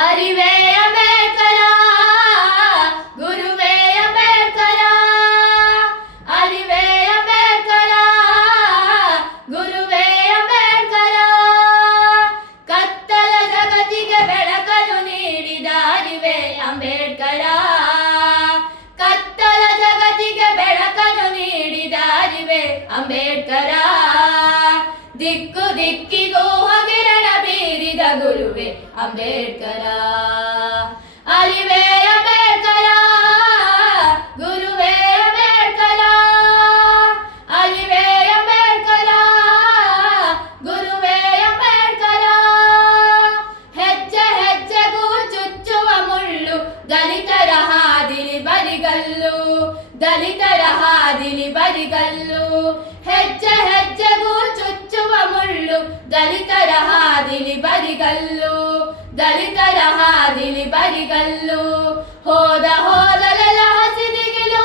ಅರಿವೇ ಅಂಬೇಡ್ಕರ ಗುರುವೇ ಅಂಬೇಡ್ಕರ ಅರಿವೇ ಅಂಬೇಡ್ಕರ ಗುರುವೇ ಅಂಬೇಡ್ಕರ ಕತ್ತಲ ಜಗತ್ತಿಗೆ ಬೆಳಕನ್ನು ನೀಡಿದ ಅರಿವೇ ಅಂಬೇಡ್ಕರ ಕತ್ತಲ ಜಗತ್ತಿಗೆ ಬೆಳಕನ್ನು ನೀಡಿದ ಅರಿವೇ ಅಂಬೇಡ್ಕರ ದಿಕ್ಕು ದಿಕ್ಕಿಗೂ ಹಗಿರಣ ಬೀರಿದ ಗುರುವೇ ಅಂಬೇಡ್ಕರ ಅರಿವೇ ಅಂಬೇಡ್ಕರ ಗುರುವೇ ಅಂಬೇಡ್ಕರ ಅರಿವೇ ಅಂಬೇಡ್ಕರ ಗುರುವೇ ಅಂಬೇಡ್ಕರ ಹೆಜ್ಜೆ ಹೆಜ್ಜೆಗೂ ಚುಚ್ಚುವ ಮುಳ್ಳು ದಲಿತರ ಹಾದಿಲಿ ಬರಿಗಲ್ಲು ದಲಿತರ ಹಾದಿಲಿ ಬರಿಗಲ್ಲು ಹೆಜ್ಜೆ ಹೆಜ್ಜೆಗೂ ಚುಚ್ಚುವ ಮುಳ್ಳು ದಲಿತರ ಹಾದಿಲಿ ಬರಿಗಲ್ಲು ದಲಿತರ ಹಾದಿಲಿ ಬರಿಗಲ್ಲು ಹೋದ ಹೋದಲೆಲ್ಲ ಹಸಿದಿಗಿಲು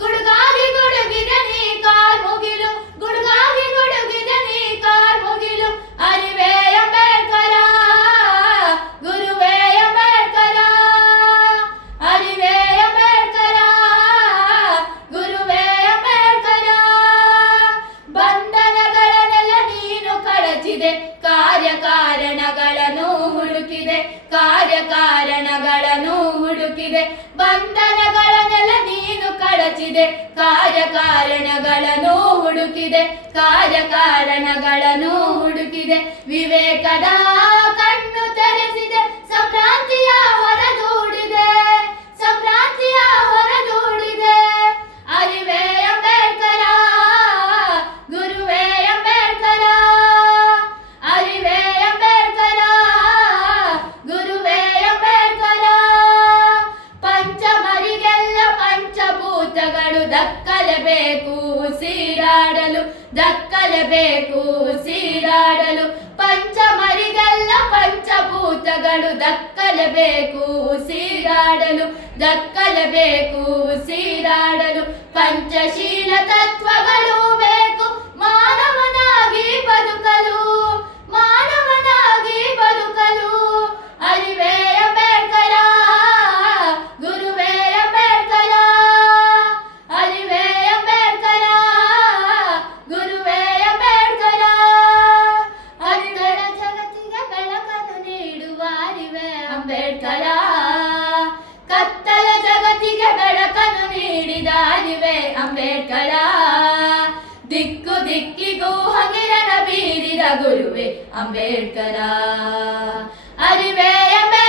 ಗುಡುಗಾಗಿ ಗುಡುಗಿದ ನೀ ಕಾರ್ಮುಗಿಲು ಗುಡುಗಾಗಿ ಗುಡುಗಿದ ನೀ ಕಾರ್ಮುಗಿಲು ಅರಿವೇ ಅಂಬೇಡ್ಕರ ಗುರುವೇ ಅಂಬೇಡ್ಕರ ಅರಿವೇ ಅಂಬೇಡ್ಕರ ಗುರುವೇ ಅಂಬೇಡ್ಕರ ಬಂಧನಗಳನ್ನೆಲ್ಲ ನೀನು ಕಳಚಿದೆ ಕಾರ್ಯಕಾರಣಗಳನ್ನು ಹುಡುಕಿದೆ ಕಾರ್ಯಕಾರಣಗಳನ್ನು ಹುಡುಕಿದೆ ಬಂಧನಗಳನ್ನೆಲ್ಲ ನೀನು ಕಳಚಿದೆ ಕಾರ್ಯಕಾರಣಗಳನ್ನು ಹುಡುಕಿದೆ ಕಾರ್ಯಕಾರಣಗಳನ್ನು ಹುಡುಕಿದೆ ವಿವೇಕದ ಕಣ್ಣು ತೆರೆಸಿದೆ ಸಂಭ್ರಾಂತಿಯ ಹೊರದೂಡಿದೆ ಸಂಭ್ರಾಂತಿಯ ಹೊರದೂಡಿದೆ ಅರಿವೇ ಅಂಬೇಡ್ಕರ ಗುರುವೇ ಅಂಬೇಡ್ಕರ ಅರಿವೇ ಅಂಬೇಡ್ಕರ ಗುರುವೇ ಅಂಬೇಡ್ಕರ ಪಂಚಮರಿಗೆಲ್ಲ ಪಂಚಭೂತಗಳು ದಕ್ಕಲೇಬೇಕು ಉಸಿರಾಡಲು ದಕ್ಕಲೇಬೇಕು ಉಸಿರಾಡಲು ಪಂಚಮರಿಗೆಲ್ಲ ಪಂಚಭೂತಗಳು ದಕ್ಕಲೇಬೇಕು ಉಸಿರಾಡಲು ದಕ್ಕಲೇಬೇಕು ಉಸಿರಾಡಲು ಪಂಚಶೀಲ ತತ್ವಗಳು ಬೇಕು ಮಾನವನಾಗಿ ಬದುಕಲು ಮಾನವನಾಗಿ ಬದುಕಲು ಅರಿವೇ ಅಂಬೇಡ್ಕರ ಗುರುವೇ ಅಂಬೇಡ್ಕರ ಅರಿವೇ ಅಂಬೇಡ್ಕರ ಗುರುವೇ ಅಂಬೇಡ್ಕರ ಅರಿವೇ ಜಗತ್ತಿಗೆ ಬೆಳಕನ್ನು ನೀಡುವ ಅರಿವೇ ಅಂಬೇಡ್ಕರ ಕತ್ತಲ ಜಗತ್ತಿಗೆ ಬೆಳಕನ್ನು ನೀಡಿದ ಅರಿವೇ ಅಂಬೇಡ್ಕರ ದಿಕ್ಕು ದಿಕ್ಕಿಗೂ ಹಗಿರಣ ಬೀರಿದ ಗುರುವೇ ಅಂಬೇಡ್ಕರ ಅರಿವೇ ಅಂಬೇಡ್ಕರ